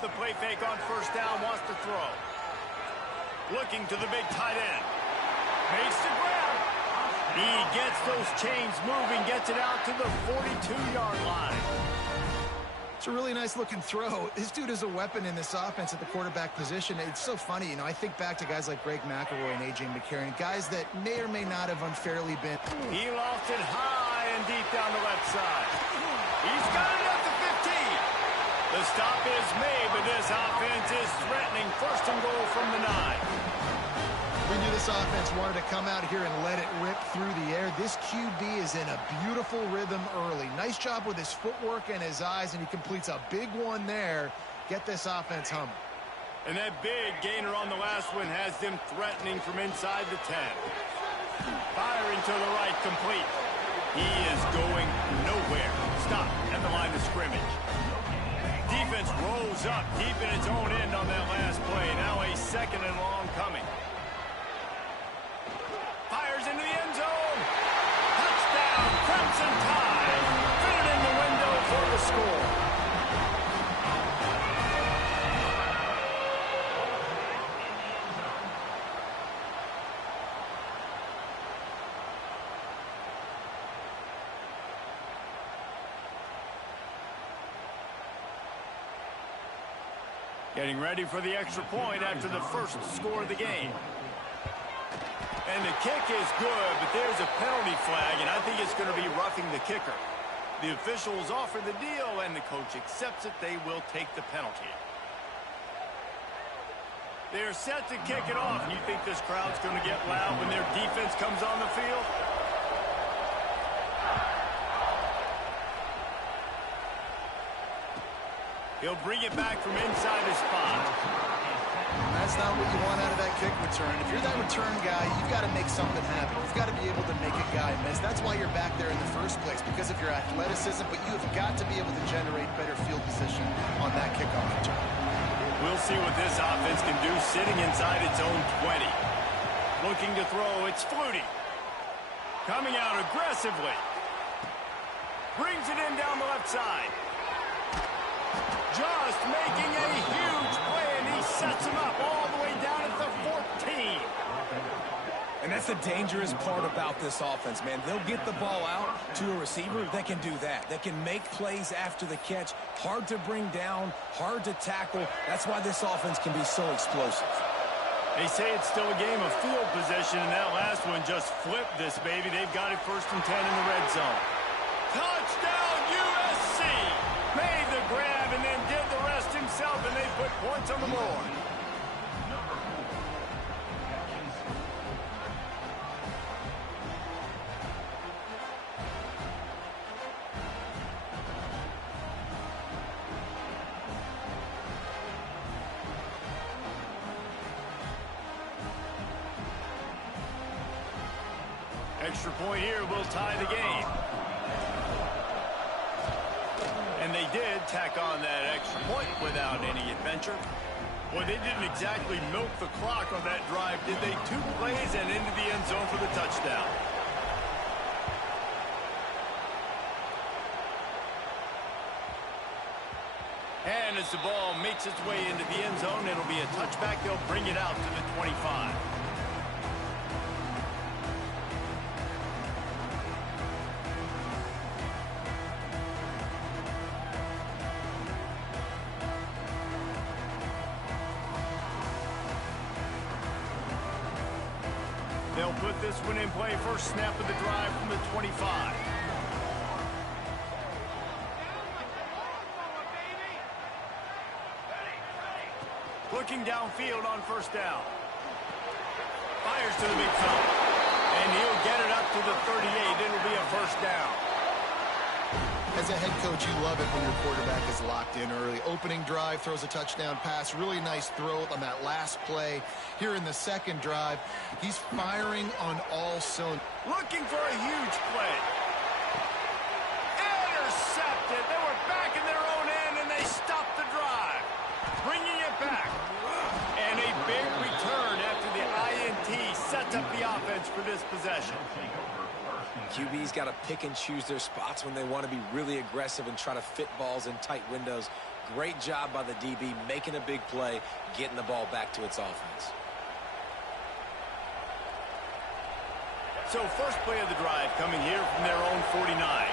off the play fake on first down, wants to throw. Looking to the big tight end. Makes the grab. He gets those chains moving, gets it out to the 42-yard line. It's a really nice-looking throw. This dude is a weapon in this offense at the quarterback position. It's so funny, you know, I think back to guys like Greg McElroy and A.J. McCarron, guys that may or may not have unfairly been. He lost it high and deep down the left side. He's got it at the 15. The stop is made, but this offense is threatening. First and goal from the 9. We knew this offense wanted to come out here and let it rip through the air. This QB is in a beautiful rhythm early. Nice job with his footwork and his eyes, and he completes a big one there. Get this offense humming. And that big gainer on the last one has them threatening from inside the 10. Firing to the right, complete. He is going nowhere. Stop at the line of scrimmage. Defense rolls up deep in its own end on that last play. Now a second and long coming. Fires into the end zone. Touchdown, Crimson Tide. Fit it in the window for the score. Getting ready for the extra point after the first score of the game. And the kick is good, but there's a penalty flag, and I think it's going to be roughing the kicker. The officials offer the deal, and the coach accepts it. They will take the penalty. They're set to kick it off. You think this crowd's going to get loud when their defense comes on the field? He'll bring it back from inside his spot. That's not what you want out of that kick return. If you're that return guy, you've got to make something happen. You've got to be able to make a guy miss. That's why you're back there in the first place, because of your athleticism, but you have got to be able to generate better field position on that kickoff return. We'll see what this offense can do sitting inside its own 20. Looking to throw, it's Flutie. Coming out aggressively. Brings it in down the left side. Just making a huge play, and he sets him up all the way down at the 14. And that's the dangerous part about this offense, man. They'll get the ball out to a receiver that can do that. That can make plays after the catch. Hard to bring down, hard to tackle. That's why this offense can be so explosive. They say it's still a game of field position, and that last one just flipped this baby. They've got it 1st and 10 in the red zone. Touchdown, USC! Made the grab and then did the rest himself, and they put points on the board. Extra point here will tie the game. And they did tack on that extra point without any adventure. Well, they didn't exactly milk the clock on that drive, did they? 2 plays and into the end zone for the touchdown. And as the ball makes its way into the end zone, it'll be a touchback. They'll bring it out to the 25. They'll put this one in play. First snap of the drive from the 25. Looking downfield on first down. Fires to the big fella. And he'll get it up to the 38. It'll be a first down. As a head coach, you love it when your quarterback is locked in early. Opening drive, throws a touchdown pass. Really nice throw on that last play. Here in the second drive, he's firing on all cylinders. Looking for a huge play. Intercepted. They were back in their own end, and they stopped the drive. Bringing it back. And a big return after the INT sets up the offense for this possession. QB's got to pick and choose their spots when they want to be really aggressive and try to fit balls in tight windows. Great job by the DB, making a big play, getting the ball back to its offense. So first play of the drive coming here from their own 49.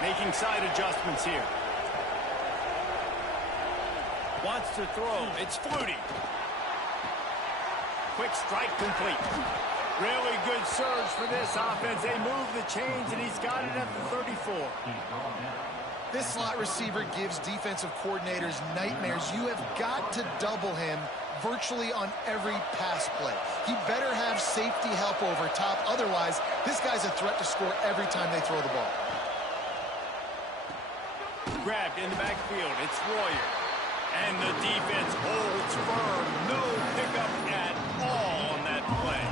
Making side adjustments here. Wants to throw. It's Flutie. Quick strike complete. Really good surge for this offense. They move the chains, and he's got it at the 34. This slot receiver gives defensive coordinators nightmares. You have got to double him virtually on every pass play. He better have safety help over top. Otherwise, this guy's a threat to score every time they throw the ball. Grabbed in the backfield. It's Royer. And the defense holds firm. No pickup at all on that play.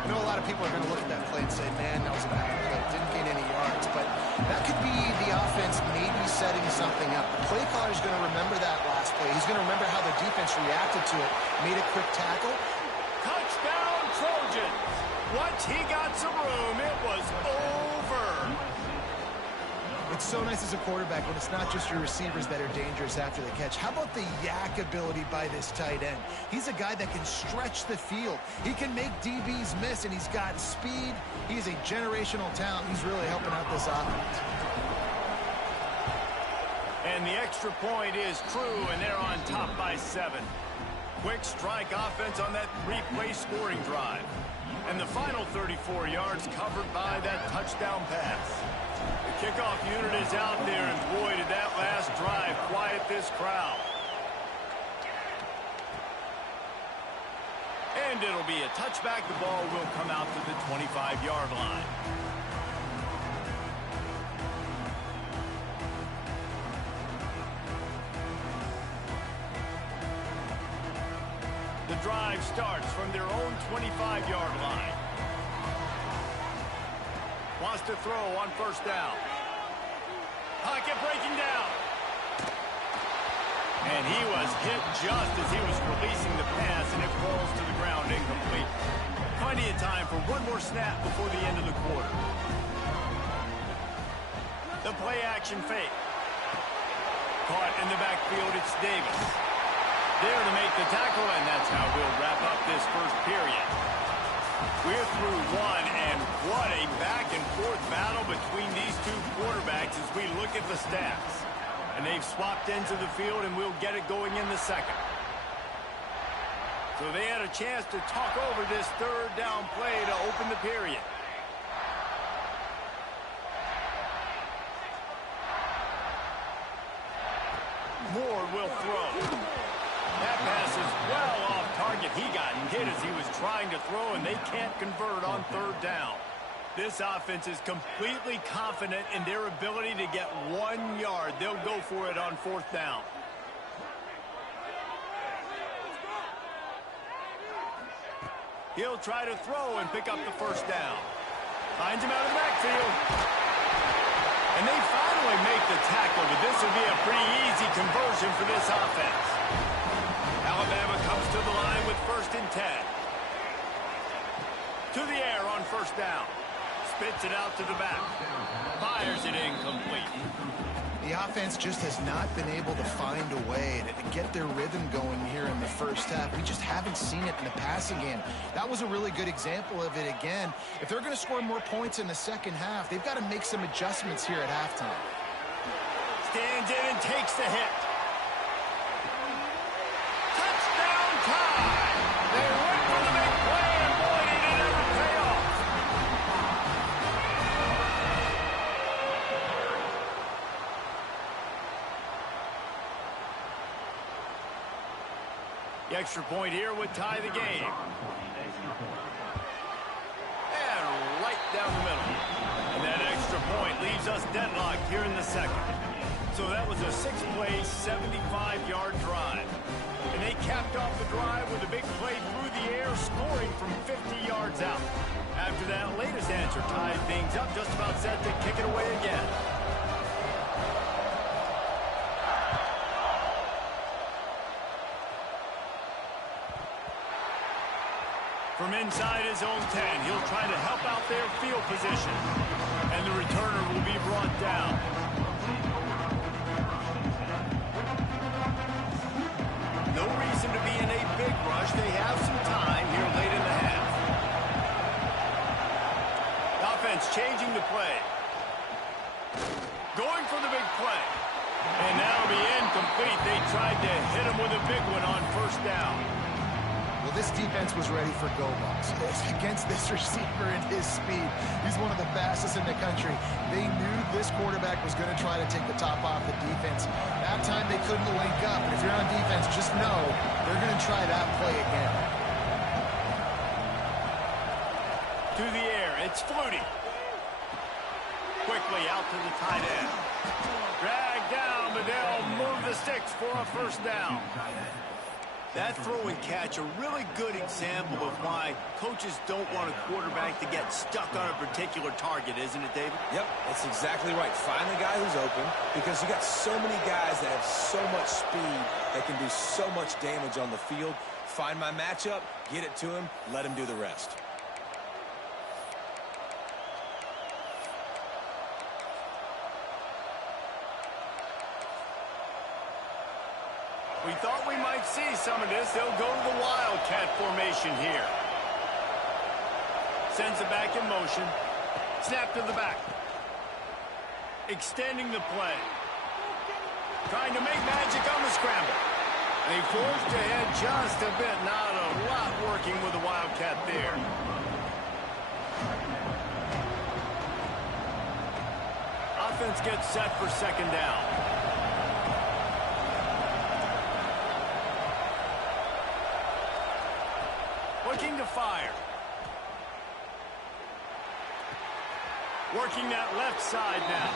I know a lot of people are going to look at that play and say, man, that was a bad play. Didn't gain any yards. But that could be the offense maybe setting something up. The play caller is going to remember that last play. He's going to remember how the defense reacted to it. Made a quick tackle. Touchdown, Trojans. Once he got some room, it was over. It's so nice as a quarterback when it's not just your receivers that are dangerous after the catch. How about the yak ability by this tight end? He's a guy that can stretch the field. He can make DBs miss, and he's got speed. He's a generational talent. He's really helping out this offense. And the extra point is true, and they're on top by 7. Quick strike offense on that 3-play scoring drive. And the final 34 yards covered by that touchdown pass. The kickoff unit is out there, and boy, did that last drive quiet this crowd. And it'll be a touchback. The ball will come out to the 25-yard line. The drive starts from their own 25-yard line. Wants to throw on first down. Pocket breaking down. And he was hit just as he was releasing the pass, and it falls to the ground incomplete. Plenty of time for one more snap before the end of the quarter. The play action fake. Caught in the backfield, it's Davis. There to make the tackle, and that's how we'll wrap up this first period. We're through one, and what a back-and-forth battle between these two quarterbacks as we look at the stats. And they've swapped ends of the field, and we'll get it going in the second. So they had a chance to talk over this third down play to open the period. Moore will throw. That pass is well off target. He got hit as he was trying to throw, and they can't convert on third down. This offense is completely confident in their ability to get 1 yard. They'll go for it on fourth down. He'll try to throw and pick up the first down. Finds him out of the backfield. And they finally make the tackle, but this will be a pretty easy conversion for this offense. Alabama comes to the line with 1st and 10. To the air on first down. Spits it out to the back. Fires it incomplete. The offense just has not been able to find a way to get their rhythm going here in the first half. We just haven't seen it in the passing game. That was a really good example of it again. If they're going to score more points in the second half, they've got to make some adjustments here at halftime. Stands in and takes the hit. Touchdown tie! They went for the big play, and boy, did it ever pay off. The extra point here would tie the game. And right down the middle. And that extra point leaves us deadlocked here in the second. So that was a 6-play, 75-yard drive. And they capped off the drive with a big play through the air, scoring from 50 yards out. After that latest answer tied things up, just about set to kick it away again. From inside his own 10, he'll try to help out their field position. And the returner will be brought down. the big play. And that'll be incomplete. They tried to hit him with a big one on first down. Well, this defense was ready for go balls. Against this receiver and his speed, he's one of the fastest in the country. They knew this quarterback was going to try to take the top off the defense. That time they couldn't link up, but if you're on defense, just know they're going to try that play again. To the air, it's Flutie. Quickly out to the tight end. Dragged down, but they'll move the sticks for a first down. That throw and catch, a really good example of why coaches don't want a quarterback to get stuck on a particular target, isn't it, David? Yep, that's exactly right. Find the guy who's open, because you got so many guys that have so much speed that can do so much damage on the field. Find my matchup, get it to him, let him do the rest. We thought we might see some of this. They'll go to the Wildcat formation here. Sends it back in motion. Snap to the back. Extending the play. Trying to make magic on the scramble. They forced ahead just a bit. Not a lot working with the Wildcat there. Offense gets set for second down. Looking to fire. Working that left side now.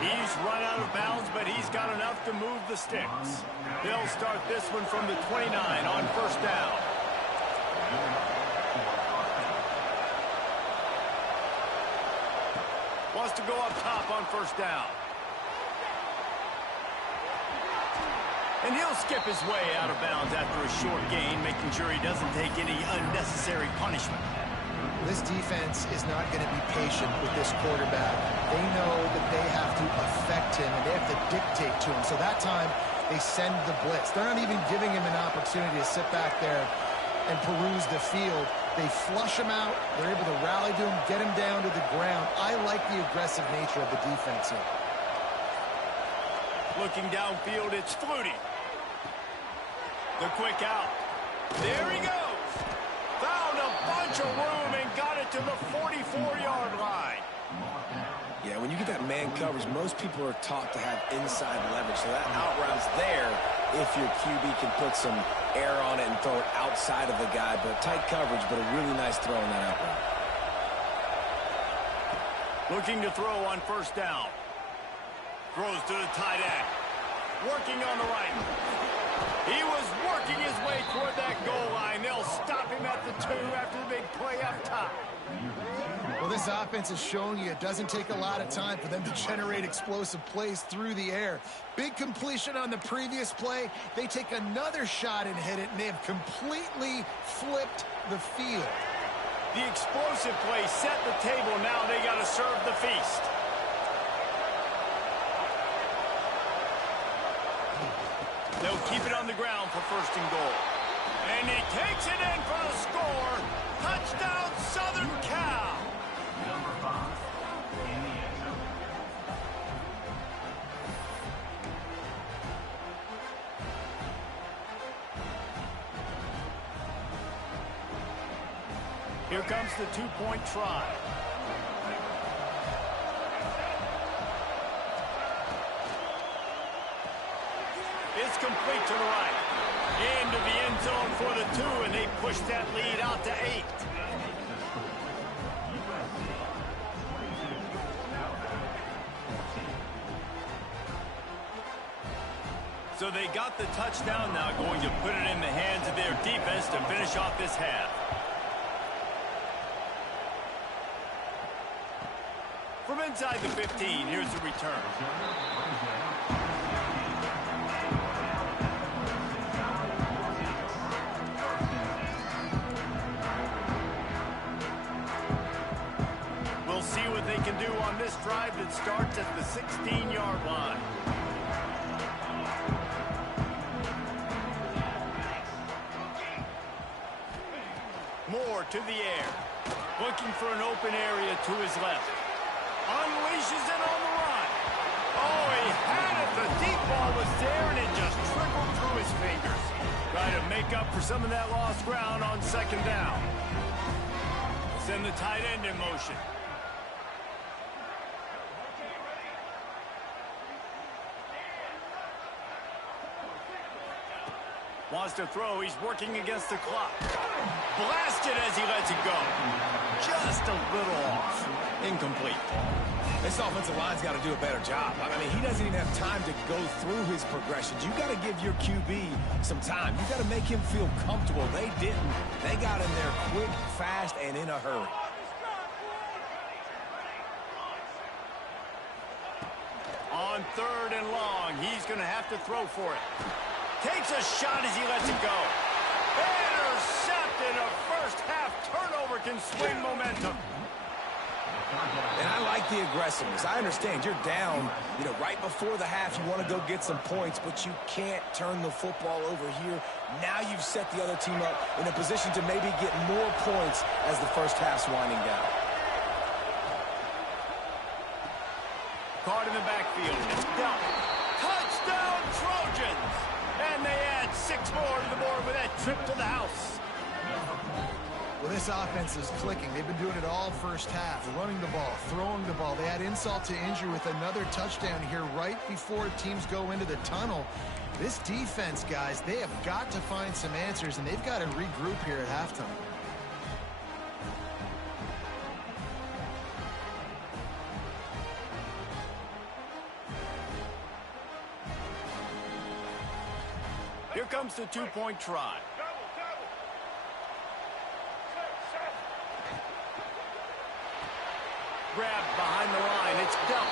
He's run out of bounds, but he's got enough to move the sticks. They'll start this one from the 29 on first down. Wants to go up top on first down. And he'll skip his way out of bounds after a short gain, making sure he doesn't take any unnecessary punishment. This defense is not going to be patient with this quarterback. They know that they have to affect him, and they have to dictate to him. So that time, they send the blitz. They're not even giving him an opportunity to sit back there and peruse the field. They flush him out. They're able to rally to him, get him down to the ground. I like the aggressive nature of the defense here. Looking downfield, it's Flutie. The quick out. There he goes. Found a bunch of room and got it to the 44-yard line. Yeah, when you get that man coverage, most people are taught to have inside leverage. So that out route's there if your QB can put some air on it and throw it outside of the guy. But tight coverage, but a really nice throw on that out route. Looking to throw on first down. Throws to the tight end. Working on the right. He was working his way toward that goal line. They'll stop him at the 2 after the big play up top. Well, this offense is showing you it doesn't take a lot of time for them to generate explosive plays through the air. Big completion on the previous play. They take another shot and hit it, and they have completely flipped the field. The explosive play set the table. Now they got to serve the feast. They'll keep it on the ground for first and goal. And he takes it in for the score. Touchdown, Southern Cal. Number 5 in the end zone. Here comes the two-point try. It's complete to the right. Into the end zone for the 2, and they push that lead out to 8. So they got the touchdown now, going to put it in the hands of their defense to finish off this half. From inside the 15, here's the return. We'll see what they can do on this drive that starts at the 16-yard line. Moore to the air. Looking for an open area to his left. Unleashes it on the run. Oh, make up for some of that lost ground on second down. Send the tight end in motion. Wants to throw. He's working against the clock. Blasted as he lets it go. Just a little off. Incomplete. This offensive line's got to do a better job. I mean, he doesn't even have time to go through his progressions. You got to give your QB some time. You got to make him feel comfortable. They didn't. They got in there quick, fast, and in a hurry. On third and long, he's going to have to throw for it. Takes a shot as he lets it go. Intercepted. A first half turnover can swing momentum. And I like the aggressiveness. I understand you're down, right before the half. You want to go get some points, but you can't turn the football over here. Now you've set the other team up in a position to maybe get more points as the first half's winding down. Caught in the backfield. It's dealt. Touchdown Trojans! And they add 6 more to the board with that trip to the house. Well, this offense is clicking. They've been doing it all first half, running the ball, throwing the ball. They add insult to injury with another touchdown here right before teams go into the tunnel. This defense, guys, they have got to find some answers, and they've got to regroup here at halftime. Here comes the two-point try. Grabbed behind the line. It's dumped.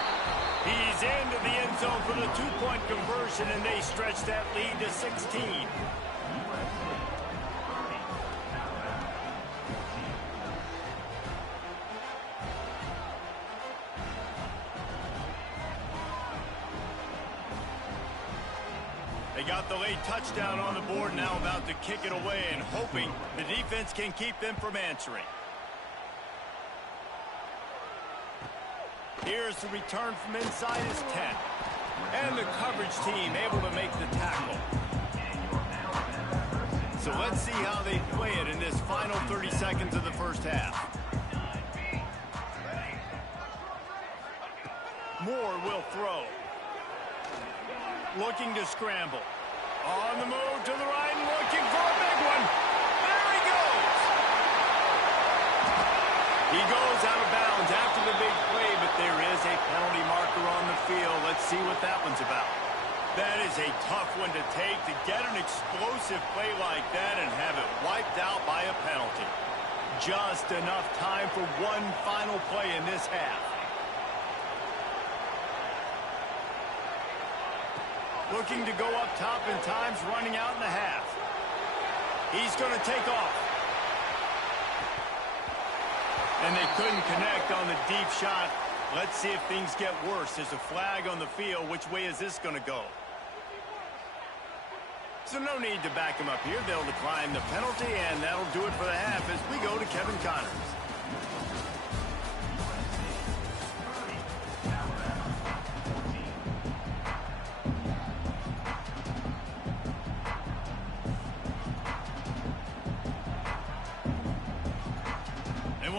He's into the end zone for the two-point conversion, and they stretch that lead to 16. They got the late touchdown on the board, now about to kick it away and hoping the defense can keep them from answering. Here's the return from inside his 10. And the coverage team able to make the tackle. So let's see how they play it in this final 30 seconds of the first half. Moore will throw. Looking to scramble. On the move to the right and looking for a big one. There he goes. He goes out of bounds after the big play, but there is a penalty marker on the field. Let's see what that one's about. That is a tough one to take, to get an explosive play like that and have it wiped out by a penalty. Just enough time for one final play in this half. Looking to go up top, and time's running out in the half. He's going to take off. And they couldn't connect on the deep shot. Let's see if things get worse. There's a flag on the field. Which way is this going to go? So no need to back him up here. They'll decline the penalty, and that'll do it for the half as we go to Kevin Connors.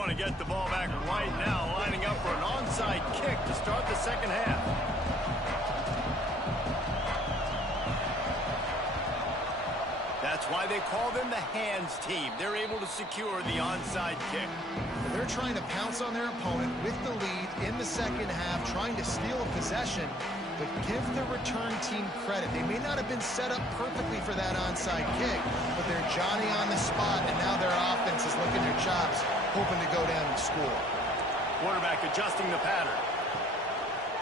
To get the ball back right now, lining up for an onside kick to start the second half. That's why they call them the hands team. They're able to secure the onside kick. They're trying to pounce on their opponent with the lead in the second half, trying to steal a possession, but give the return team credit. They may not have been set up perfectly for that onside kick, but they're Johnny on the spot, and now their offense is licking their chops, hoping to go down and score. Quarterback adjusting the pattern.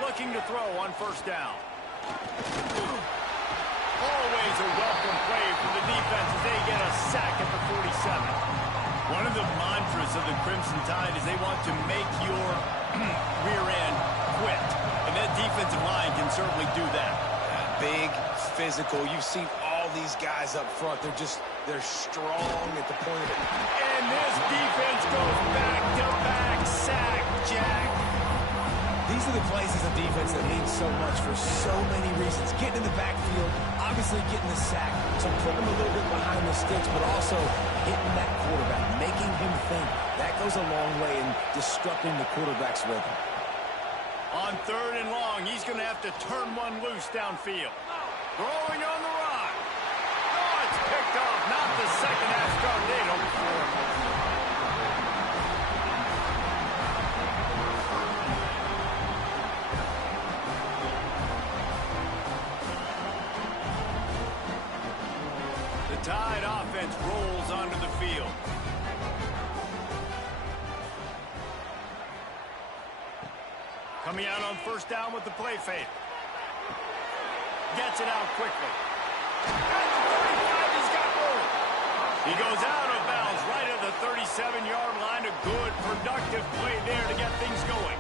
Looking to throw on first down. Always a welcome play from the defense as they get a sack at the 47. One of the mantras of the Crimson Tide is they want to make your rear end quit. And that defensive line can certainly do that. Big, physical. You've seen all these guys up front. They're strong at the point of it. And this defense goes back-to-back sack, Jack. These are the plays as a defense that mean so much for so many reasons. Getting in the backfield, obviously getting the sack, so putting him a little bit behind the sticks, but also hitting that quarterback, making him think. That goes a long way in disrupting the quarterback's rhythm. On 3rd and long, he's going to have to turn one loose downfield. Throwing on the run. Oh, it's picked off. Not the second half tornado before. The Tide offense rolls onto the field. Coming out on 1st down with the play fake. Gets it out quickly. At the 35, he's got room. He goes out of bounds right at the 37-yard line. A good, productive play there to get things going.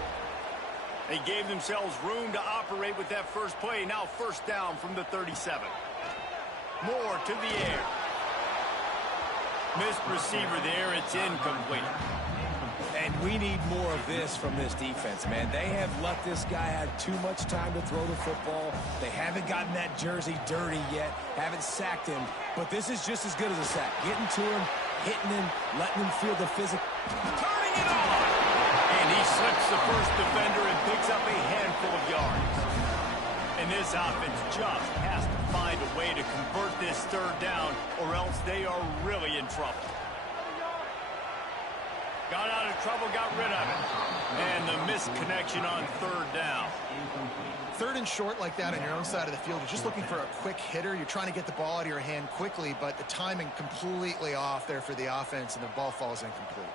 They gave themselves room to operate with that first play. Now 1st down from the 37. Moore to the air. Missed receiver there. It's incomplete. And we need more of this from this defense, man. They have let this guy have too much time to throw the football. They haven't gotten that jersey dirty yet, haven't sacked him, but this is just as good as a sack. Getting to him, hitting him, letting him feel the physical. Turning it on! And he slips the first defender and picks up a handful of yards. And this offense just has to find a way to convert this 3rd down, or else they are really in trouble. Got out of trouble, got rid of it. And the missed connection on 3rd down. 3rd and short like that on your own side of the field. You're just looking for a quick hitter. You're trying to get the ball out of your hand quickly, but the timing completely off there for the offense, and the ball falls incomplete.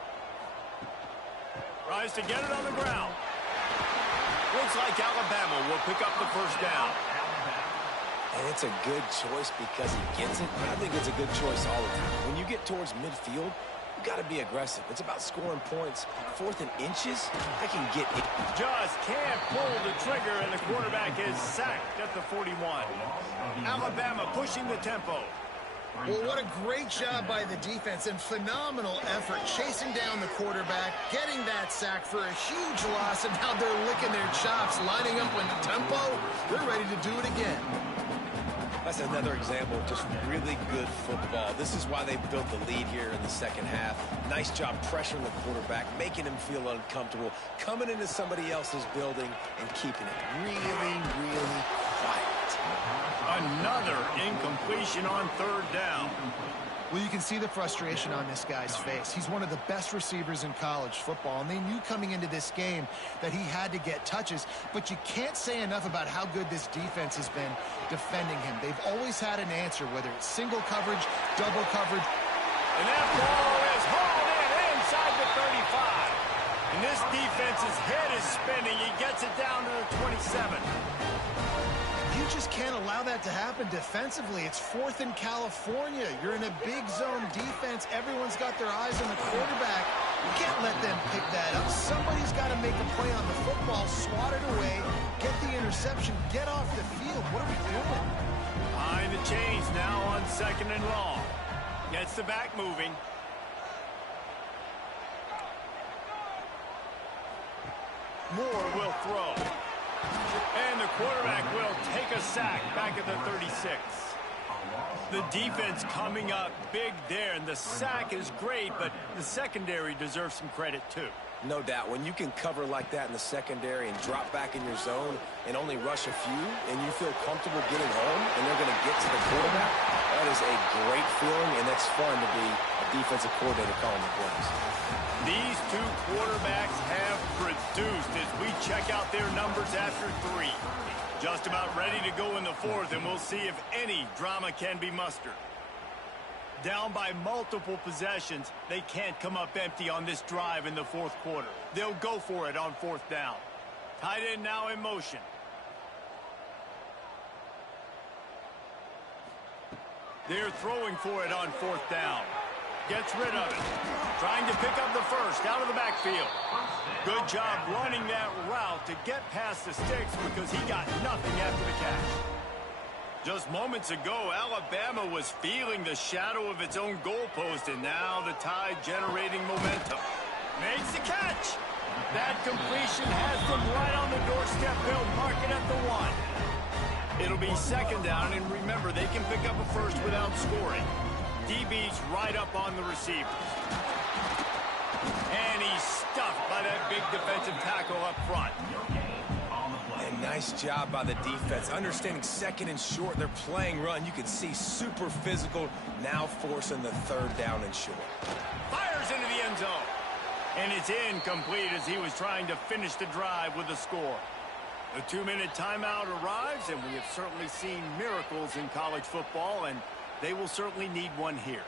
Tries to get it on the ground. Looks like Alabama will pick up the 1st down. And it's a good choice because he gets it. I think it's a good choice all the time. When you get towards midfield, you got to be aggressive. It's about scoring points. 4th and inches, I can get it. Just can't pull the trigger, and the quarterback is sacked at the 41. Alabama pushing the tempo. Well, what a great job by the defense and phenomenal effort chasing down the quarterback, getting that sack for a huge loss, and now they're licking their chops, lining up with the tempo. They're ready to do it again. That's another example of just really good football. This is why they built the lead here in the 2nd half. Nice job pressuring the quarterback, making him feel uncomfortable, coming into somebody else's building and keeping it really, really quiet. Another incompletion on 3rd down. Well, you can see the frustration on this guy's face. He's one of the best receivers in college football, and they knew coming into this game that he had to get touches, but you can't say enough about how good this defense has been defending him. They've always had an answer, whether it's single coverage, double coverage. And that ball is hauled in inside the 35. And this defense's head is spinning. He gets it down to the 27. You just can't allow that to happen defensively. It's 4th in California. You're in a big zone defense. Everyone's got their eyes on the quarterback. You can't let them pick that up. Somebody's got to make a play on the football, swat it away, get the interception, get off the field. What are we doing? Behind the chains now on 2nd and long. Gets the back moving. Moore will throw. And the quarterback will take a sack back at the 36. The defense coming up big there, and the sack is great, but the secondary deserves some credit too. No doubt. When you can cover like that in the secondary and drop back in your zone and only rush a few, and you feel comfortable getting home and they're going to get to the quarterback, that is a great feeling, and that's fun to be a defensive coordinator calling the plays. These two quarterbacks have produced as we check out their numbers after 3. Just about ready to go in the 4th, and we'll see if any drama can be mustered. Down by multiple possessions, they can't come up empty on this drive in the 4th quarter. They'll go for it on 4th down. Tight end now in motion. They're throwing for it on 4th down. Gets rid of it. Trying to pick up the first out of the backfield. Good job running that route to get past the sticks because he got nothing after the catch. Just moments ago, Alabama was feeling the shadow of its own goalpost, and now the Tide generating momentum. Makes the catch. That completion has them right on the doorstep. They'll mark it at the 1. It'll It'll be second down, and remember, they can pick up a first without scoring. DB's right up on the receivers. And he's stuffed by that big defensive tackle up front. And nice job by the defense. Understanding second and short, they're playing run. You can see super physical, now forcing the third down and short. Fires into the end zone. And it's incomplete as he was trying to finish the drive with a score. The 2-minute timeout arrives, and we have certainly seen miracles in college football, and they will certainly need one here.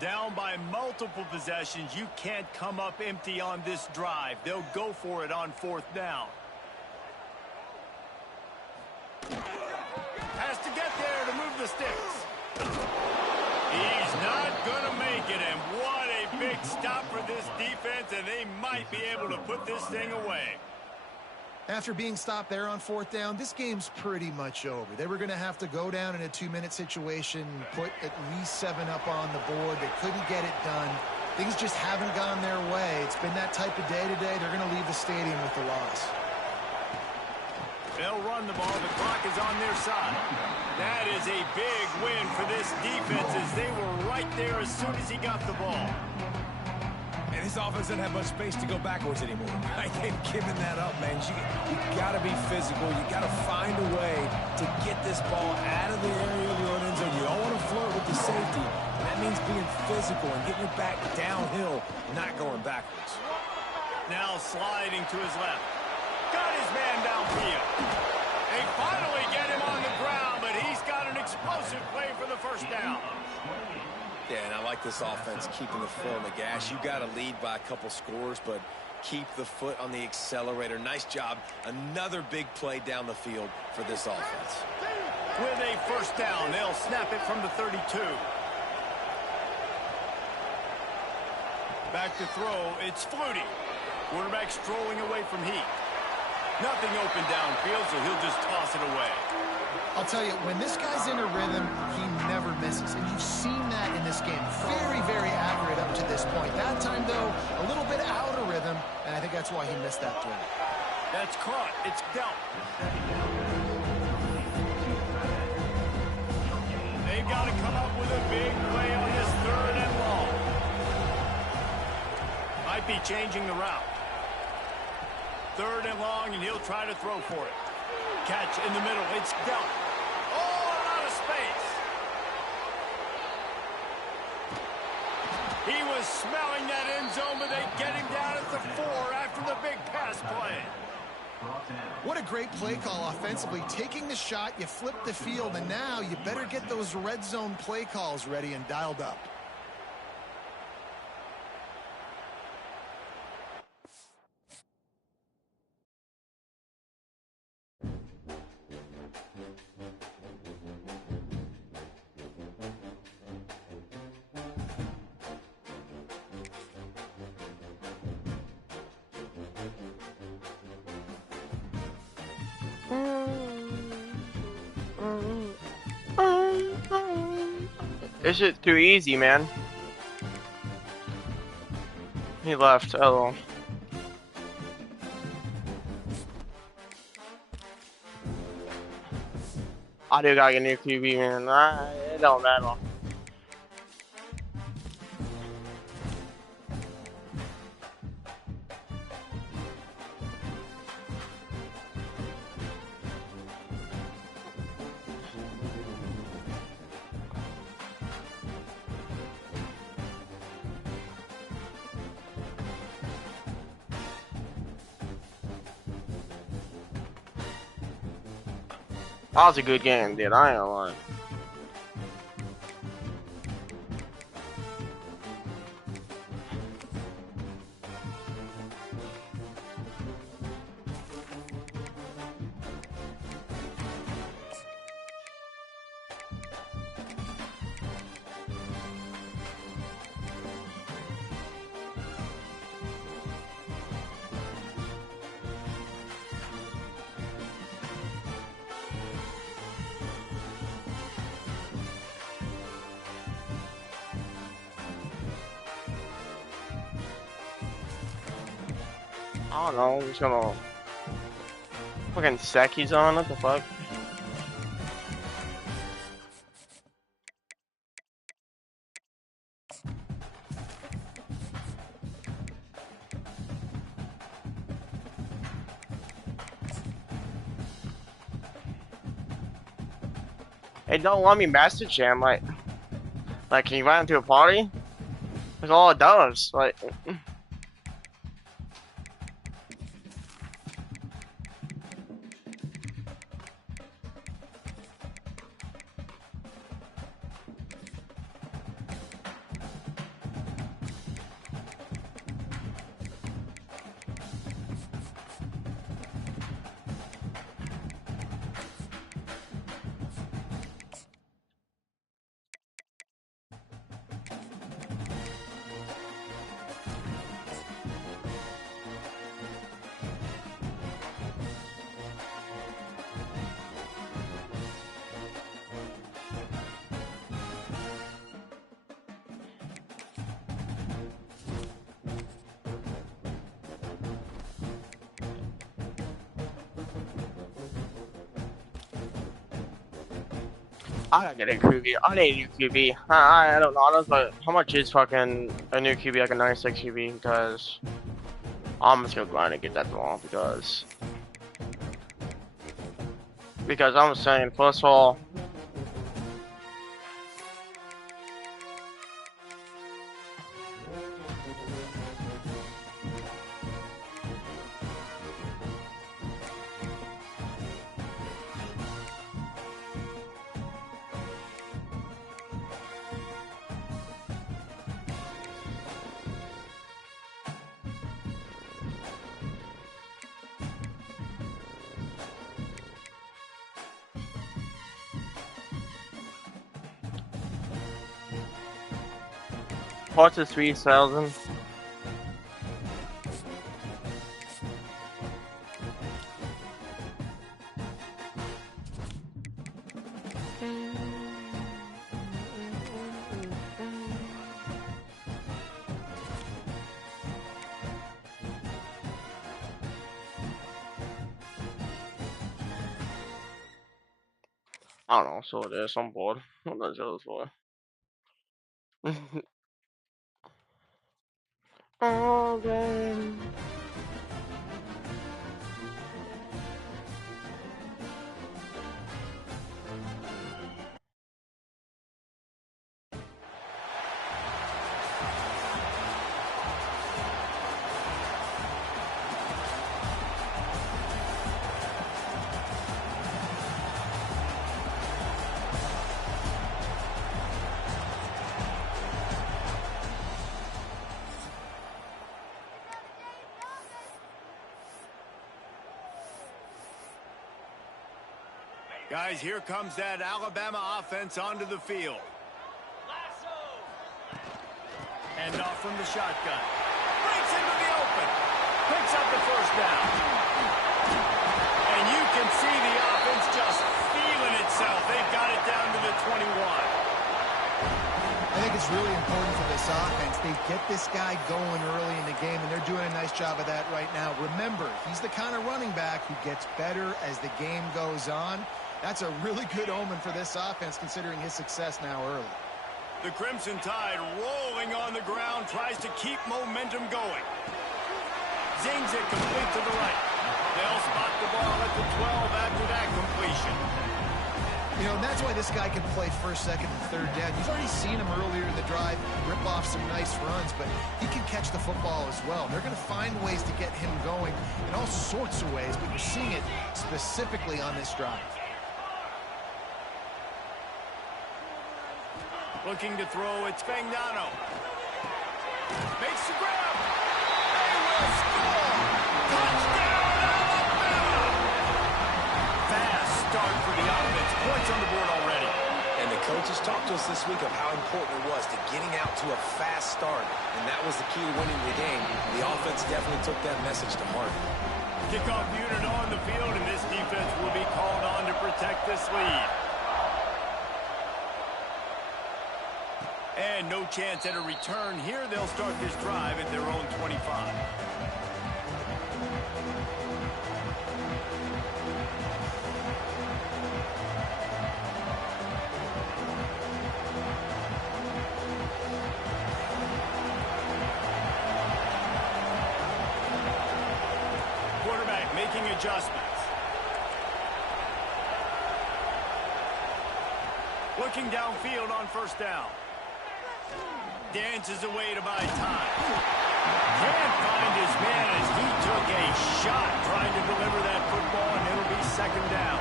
Down by multiple possessions, you can't come up empty on this drive. They'll go for it on fourth down. Has to get there to move the sticks. He's not going to make it, and what a big stop for this defense, and they might be able to put this thing away. After being stopped there on fourth down, this game's pretty much over. They were going to have to go down in a 2-minute situation, put at least 7 up on the board. They couldn't get it done. Things just haven't gone their way. It's been that type of day today. They're going to leave the stadium with the loss. They'll run the ball. The clock is on their side. That is a big win for this defense as they were right there as soon as he got the ball. And this offense doesn't have much space to go backwards anymore. I ain't giving that up, man. You got to be physical. You got to find a way to get this ball out of the area of your own end zone. You don't want to flirt with the safety. And that means being physical and getting your back downhill, not going backwards. Now sliding to his left. Got his man downfield. They finally get him on the ground, but he's got an explosive play for the first down. Yeah, and I like this offense keeping the foot on the gas. You got to lead by a couple scores, but keep the foot on the accelerator. Nice job. Another big play down the field for this offense. With a first down, they'll snap it from the 32. Back to throw, it's Flutie. Quarterback strolling away from Heat. Nothing open downfield, so he'll just toss it away. I'll tell you, when this guy's in a rhythm, he never misses. And you've seen that in this game. Very, very accurate up to this point. That time, though, a little bit out of rhythm, and I think that's why he missed that throw. That's caught. It's dealt. They've got to come up with a big play on this third and long. Might be changing the route. Third and long, and he'll try to throw for it. Catch in the middle. It's dealt. Oh, out of space. He was smelling that end zone, but they get him down at the 4 after the big pass play. What a great play call offensively. Taking the shot, you flip the field, and now you better get those red zone play calls ready and dialed up. This is too easy, man. He left. Oh. I do gotta get a new QB, man. It don't matter. That was a good game, dude. I ain't gonna lie. I don't know, I'm just gonna fucking Seki's on, what the fuck? Hey, don't let me message him. Like, can you invite him to a party? That's all it does. Like. I gotta get a QB. I need a new QB. I don't know. I don't know how much is fucking a new QB, like a 96 QB, because I'm just gonna grind and get that tomorrow because I'm saying, first of all, parts is 3,000. I don't know, so it is. I'm bored. I'm not jealous for. All day. Guys, here comes that Alabama offense onto the field. Hand off from the shotgun. Breaks into the open. Picks up the first down. And you can see the offense just feeling itself. They've got it down to the 21. I think it's really important for this offense. They get this guy going early in the game, and they're doing a nice job of that right now. Remember, he's the kind of running back who gets better as the game goes on. That's a really good omen for this offense, considering his success now early. The Crimson Tide rolling on the ground, tries to keep momentum going. Zings it complete to the right. They'll spot the ball at the 12 after that completion. You know, and that's why this guy can play first, second, and third down. You've already seen him earlier in the drive rip off some nice runs, but he can catch the football as well. They're going to find ways to get him going in all sorts of ways, but you're seeing it specifically on this drive. Looking to throw, it's Fagnano. Makes the grab. They will score. Touchdown, Alabama! Fast start for the offense. Points on the board already. And the coaches talked to us this week of how important it was to getting out to a fast start. And that was the key to winning the game. The offense definitely took that message to heart. Kickoff unit on the field, and this defense will be called on to protect this lead. And no chance at a return here. They'll start this drive at their own 25. making adjustments. Looking downfield on first down. Dances away to buy time. Can't find his man as he took a shot trying to deliver that football, and it'll be second down.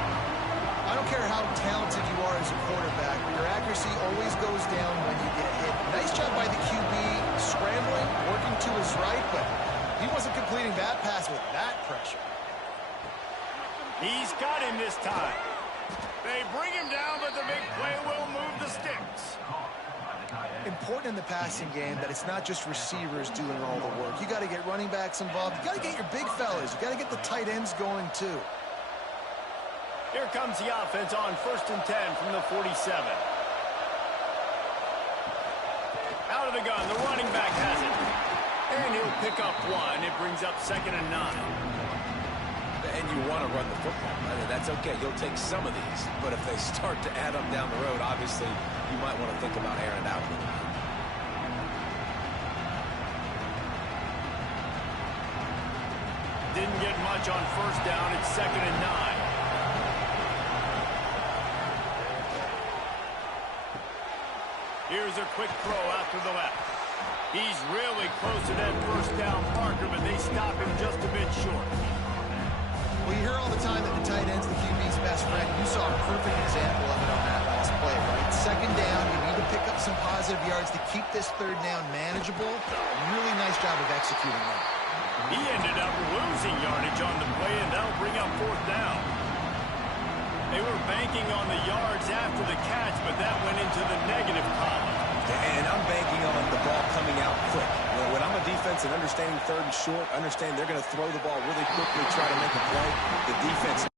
I don't care how talented you are as a quarterback, your accuracy always goes down when you get hit. Nice job by the QB scrambling, working to his right, but he wasn't completing that pass with that pressure. He's got him this time. They bring him down, but the big play will move the sticks. Important in the passing game that it's not just receivers doing all the work. You got to get running backs involved. You got to get your big fellas. You got to get the tight ends going too. Here comes the offense on 1st and 10 from the 47. Out of the gun, the running back has it. And he'll pick up one. It brings up 2nd and 9. And you want to run the football. That's okay. You'll take some of these. But if they start to add up down the road, obviously, you might want to think about airing it out a little bit. Didn't get much on first down. It's 2nd and 9. Here's a quick throw out to the left. He's really close to that first down marker, but they stop him just a bit short. Well, you hear all the time that the tight end's the QB's best friend. You saw a perfect example of it on that last play, right? 2nd down, you need to pick up some positive yards to keep this 3rd down manageable. Really nice job of executing that. He ended up losing yardage on the play, and that'll bring up 4th down. They were banking on the yards after the catch, but that went into the negative column. And I'm banking on the ball coming out quick. When I'm a defense and understanding 3rd and short, understand they're going to throw the ball really quickly, try to make a play. The defense